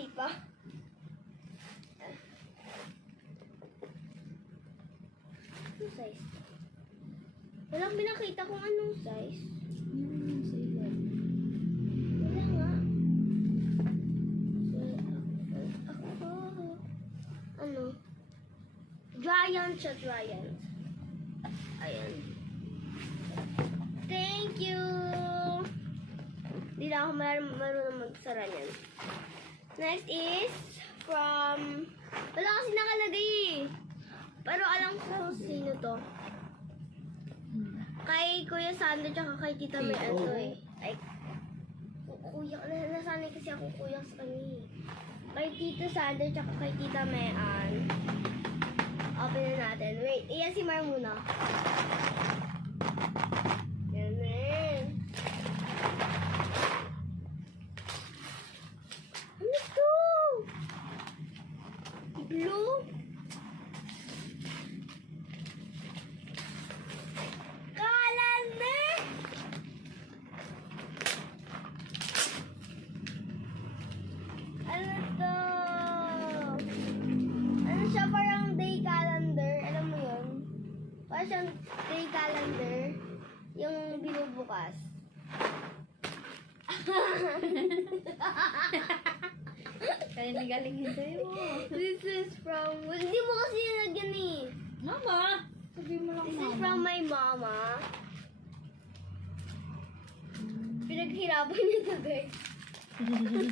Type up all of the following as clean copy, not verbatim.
Hindi pa. Anong size? Walang pinakita kung anong size. Wala nga. Ako. Ano? Giant siya, giant. Ayan. Thank you! Hindi na ako marunong magsara niyan. Next is from... Wala kasi nakalagay eh. Pero alam ko kung sino to. Kay Kuya Sandro tsaka kay Tita May ano eh. Ay, kuya, nasanay kasi ako kuya sa kanya eh. Kay Tita Sandro tsaka kay Tita May open na natin. Wait, iyan si Mar muna. Yan eh. Ano to? Blue? Calendar? Ano to? Ano siya, parang day calendar? Alam mo yun? Parang siyang day calendar. Yung binubukas. Kaya nagaling hindi mo. This is from... Hindi mo kasi nilagyan eh. Mama! Sabi mo lang This is from my mama. Pinaghirapan niya to, guys. Hindi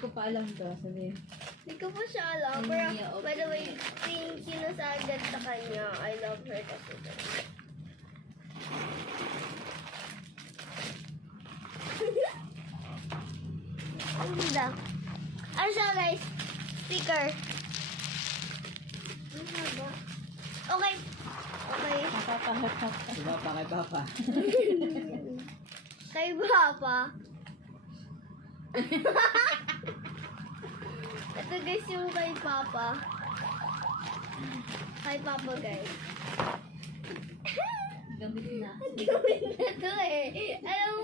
ko pa alam to. Sabi. Hindi ko pa siya alam. Pero, by the way, thank you na sa agad sa kanya. I love her kasi. Ang ganda. Ano siya, guys? Sticker. Ano siya ba? Okay. Okay. Nakapahapap. Si Papa kay Papa. Kay Papa. Ito guys yung kay Papa. Kay Papa guys. Gamit na. Gawin na to eh. Alam mo